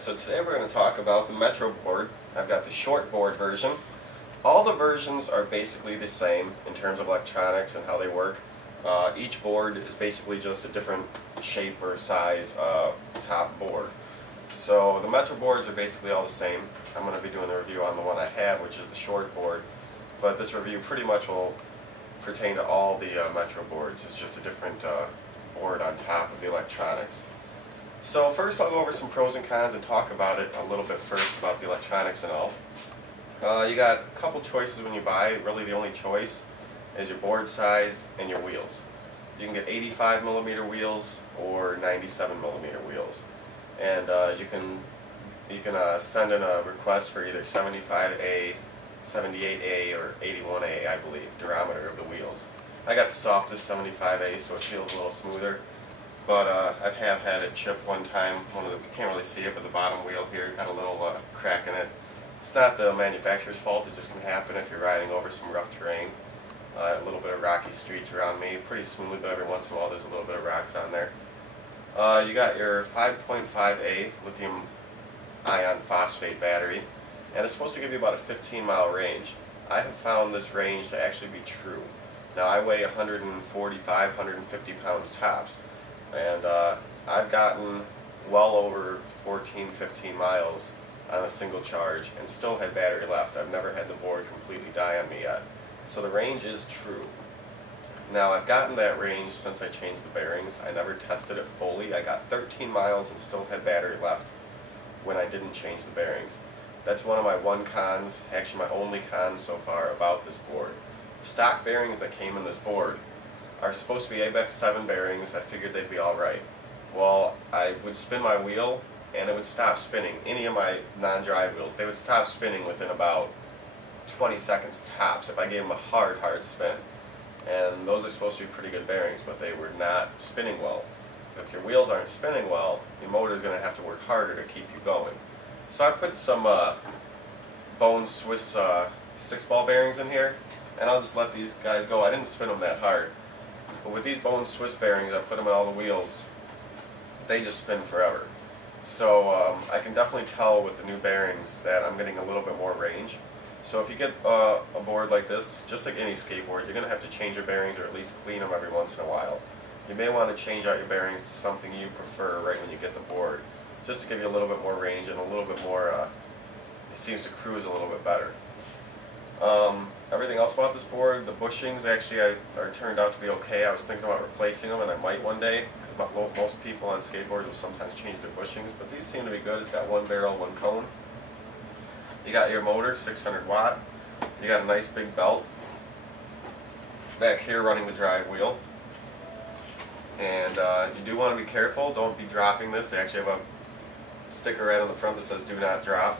so today we're going to talk about the Metro board. I've got the shortboard version. All the versions are basically the same in terms of electronics and how they work. Each board is basically just a different shape or size top board. So the Metro boards are basically all the same. I'm going to be doing the review on the one I have, which is the shortboard. But this review pretty much will pertain to all the Metro boards. It's just a different board on top of the electronics. So first I'll go over some pros and cons and talk about it a little bit first about the electronics and all. You got a couple choices when you buy. Really the only choice is your board size and your wheels. You can get 85mm wheels or 97mm wheels. And you can send in a request for either 75A, 78A, or 81A, I believe, diameter of the wheels. I got the softest 75A, so it feels a little smoother. But I have had it chip one time. You can't really see it, but the bottom wheel here got a little crack in it. It's not the manufacturer's fault. It just can happen if you're riding over some rough terrain. A little bit of rocky streets around me. Pretty smooth, but every once in a while there's a little bit of rocks on there. You got your 5.5A lithium-ion phosphate battery, and it's supposed to give you about a 15-mile range. I have found this range to actually be true. Now I weigh 145, 150 pounds tops. And I've gotten well over 14, 15 miles on a single charge and still had battery left. I've never had the board completely die on me yet. So the range is true. Now I've gotten that range since I changed the bearings. I never tested it fully. I got 13 miles and still had battery left when I didn't change the bearings. That's one of my cons, actually my only con so far about this board. The stock bearings that came in this board are supposed to be ABEX 7 bearings. I figured they'd be alright. Well, I would spin my wheel and it would stop spinning. Any of my non-drive wheels, they would stop spinning within about 20 seconds tops if I gave them a hard spin. And those are supposed to be pretty good bearings, but they were not spinning well. If your wheels aren't spinning well, your motor is going to have to work harder to keep you going. So I put some Bone Swiss 6-ball bearings in here, and I'll just let these guys go. I didn't spin them that hard. But with these Bone Swiss bearings, I put them in all the wheels, they just spin forever. So I can definitely tell with the new bearings that I'm getting a little bit more range. So if you get a board like this, just like any skateboard, you're going to have to change your bearings or at least clean them every once in a while. You may want to change out your bearings to something you prefer right when you get the board, just to give you a little bit more range and a little bit more, it seems to cruise a little bit better. Everything else about this board, the bushings actually turned out to be okay. I was thinking about replacing them, and I might one day, because most people on skateboards will sometimes change their bushings, but these seem to be good. It's got one barrel, one cone. You got your motor, 600 watt. You got a nice big belt back here running the drive wheel. And you do want to be careful. Don't be dropping this. They actually have a sticker right on the front that says "Do not drop,"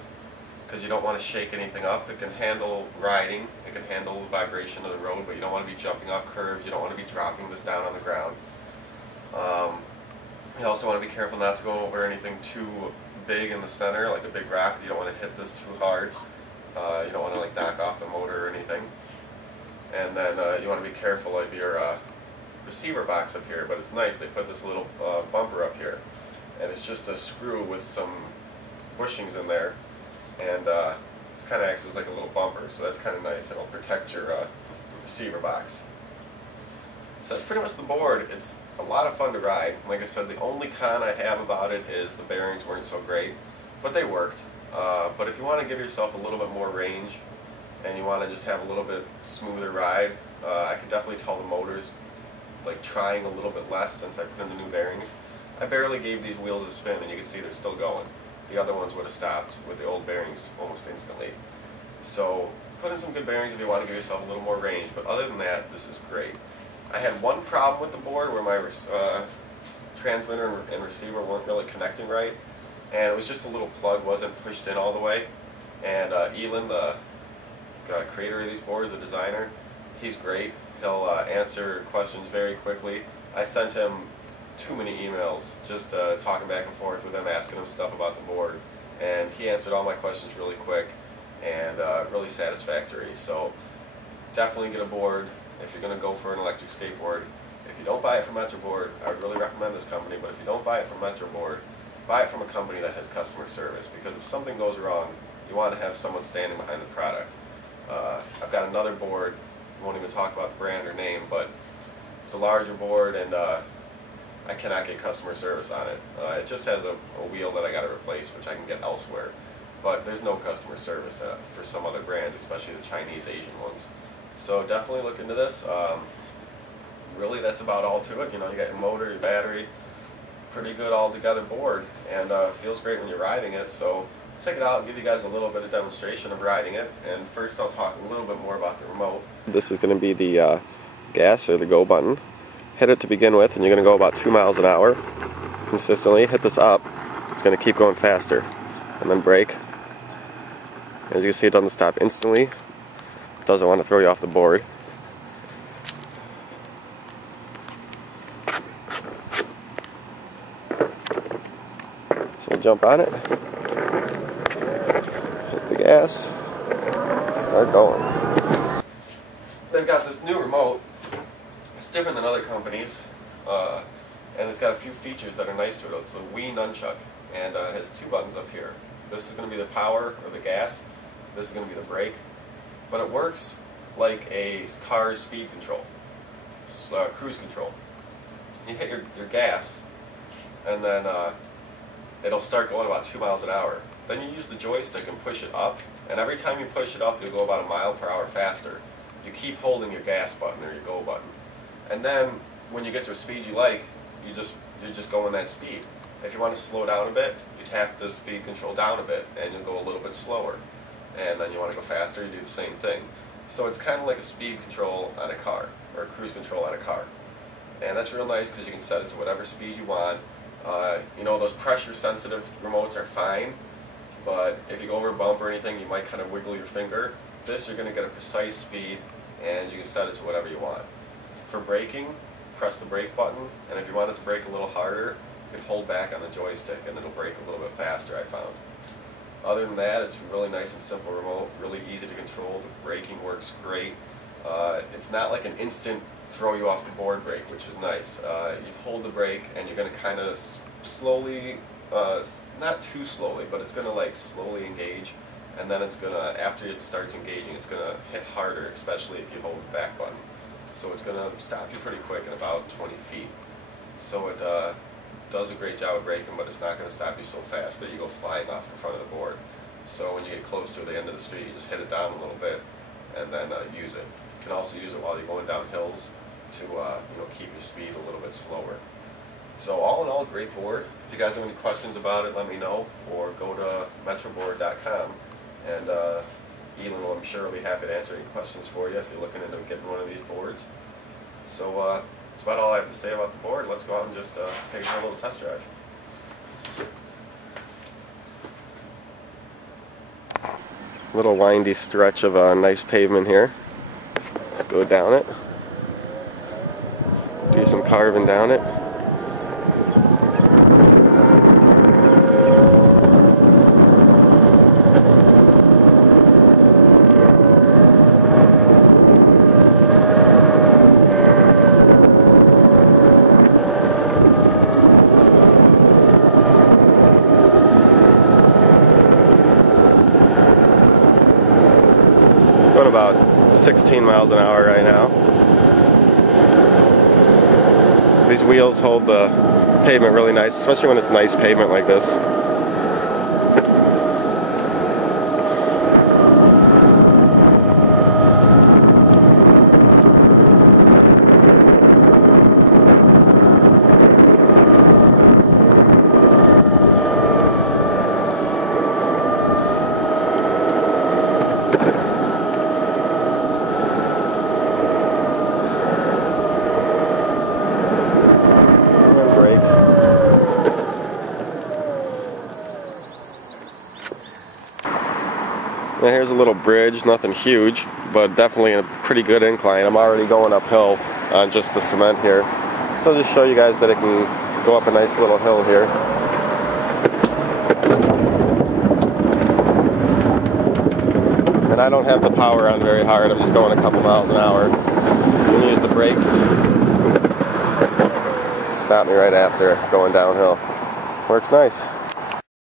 because you don't want to shake anything up. It can handle riding, it can handle vibration of the road, but you don't want to be jumping off curbs, you don't want to be dropping this down on the ground. You also want to be careful not to go over anything too big in the center, like a big rock. You don't want to hit this too hard. You don't want to like knock off the motor or anything. And then you want to be careful of your receiver box up here, but it's nice. They put this little bumper up here, and it's just a screw with some bushings in there. And it's kind of acts as like a little bumper, so that's kind of nice. It'll protect your receiver box. So that's pretty much the board. It's a lot of fun to ride. Like I said, the only con I have about it is the bearings weren't so great, but they worked. But if you want to give yourself a little bit more range and you want to just have a little bit smoother ride, I could definitely tell the motor's like trying a little bit less since I put in the new bearings. I barely gave these wheels a spin, and you can see they're still going. The other ones would have stopped with the old bearings almost instantly. So put in some good bearings if you want to give yourself a little more range, but other than that, this is great. I had one problem with the board where my transmitter and receiver weren't really connecting right, and it was just a little plug, wasn't pushed in all the way. And Elon, the creator of these boards, the designer, he's great. He'll answer questions very quickly. I sent him too many emails, just talking back and forth with him, asking him stuff about the board, and he answered all my questions really quick and really satisfactory. So definitely get a board if you're going to go for an electric skateboard. If you don't buy it from Metro board, I would really recommend this company, but if you don't buy it from Metro board, buy it from a company that has customer service, because if something goes wrong, you want to have someone standing behind the product. I've got another board, I won't even talk about the brand or name, but it's a larger board, and I cannot get customer service on it. It just has a wheel that I got to replace, which I can get elsewhere. But there's no customer service for some other brands, especially the Chinese, Asian ones. So definitely look into this. Really, that's about all to it. You know, you got your motor, your battery, pretty good all-together board, and feels great when you're riding it. So I'll take it out and give you guys a little bit of demonstration of riding it. And first, I'll talk a little bit more about the remote. This is going to be the gas or the go button. Hit it to begin with, and you're going to go about 2 miles an hour consistently. Hit this up, it's going to keep going faster, and then brake. As you can see, it doesn't stop instantly. It doesn't want to throw you off the board. So we'll jump on it, hit the gas, start going. They've got this new remote. It's different than other companies, and it's got a few features that are nice to it. It's a Wii nunchuck, and it has 2 buttons up here. This is going to be the power or the gas. This is going to be the brake. But it works like a car's speed control, cruise control. You hit your gas, and then it'll start going about 2 miles an hour. Then you use the joystick and push it up, and every time you push it up, you'll go about 1 mile per hour faster. You keep holding your gas button or your go button. And then when you get to a speed you like, you're just going that speed. If you want to slow down a bit, you tap the speed control down a bit, and you'll go a little bit slower. And then you want to go faster, you do the same thing. So it's kind of like a speed control on a car, or a cruise control on a car. And that's real nice because you can set it to whatever speed you want. You know, those pressure sensitive remotes are fine, but if you go over a bump or anything, you might kind of wiggle your finger. This, you're going to get a precise speed, and you can set it to whatever you want. For braking, press the brake button, and if you want it to brake a little harder, you can hold back on the joystick and it'll brake a little bit faster, I found. Other than that, it's a really nice and simple remote, really easy to control. The braking works great. It's not like an instant throw you off the board brake, which is nice. You hold the brake and you're going to kind of slowly, not too slowly, but it's going to like slowly engage, and then it's going to, after it starts engaging, it's going to hit harder, especially if you hold the back button. So it's going to stop you pretty quick in about 20 feet. So it does a great job of braking, but it's not going to stop you so fast that you go flying off the front of the board. So when you get close to the end of the street, you just hit it down a little bit and then use it. You can also use it while you're going down hills to you know, keep your speed a little bit slower. So all in all, great board. If you guys have any questions about it, let me know, or go to metroboard.com, and Elin will, I'm sure, will be happy to answer any questions for you if you're looking into getting one of these boards. So that's about all I have to say about the board. Let's go out and just take it for a little test drive. Little windy stretch of a nice pavement here. Let's go down it. Do some carving down it. Going about 16 miles an hour right now. These wheels hold the pavement really nice, especially when it's nice pavement like this. Now here's a little bridge, nothing huge, but definitely a pretty good incline. I'm already going uphill on just the cement here. So I'll just show you guys that it can go up a nice little hill here. And I don't have the power on very hard, I'm just going a couple miles an hour. I'm going to use the brakes. Stop me right after going downhill. Works nice.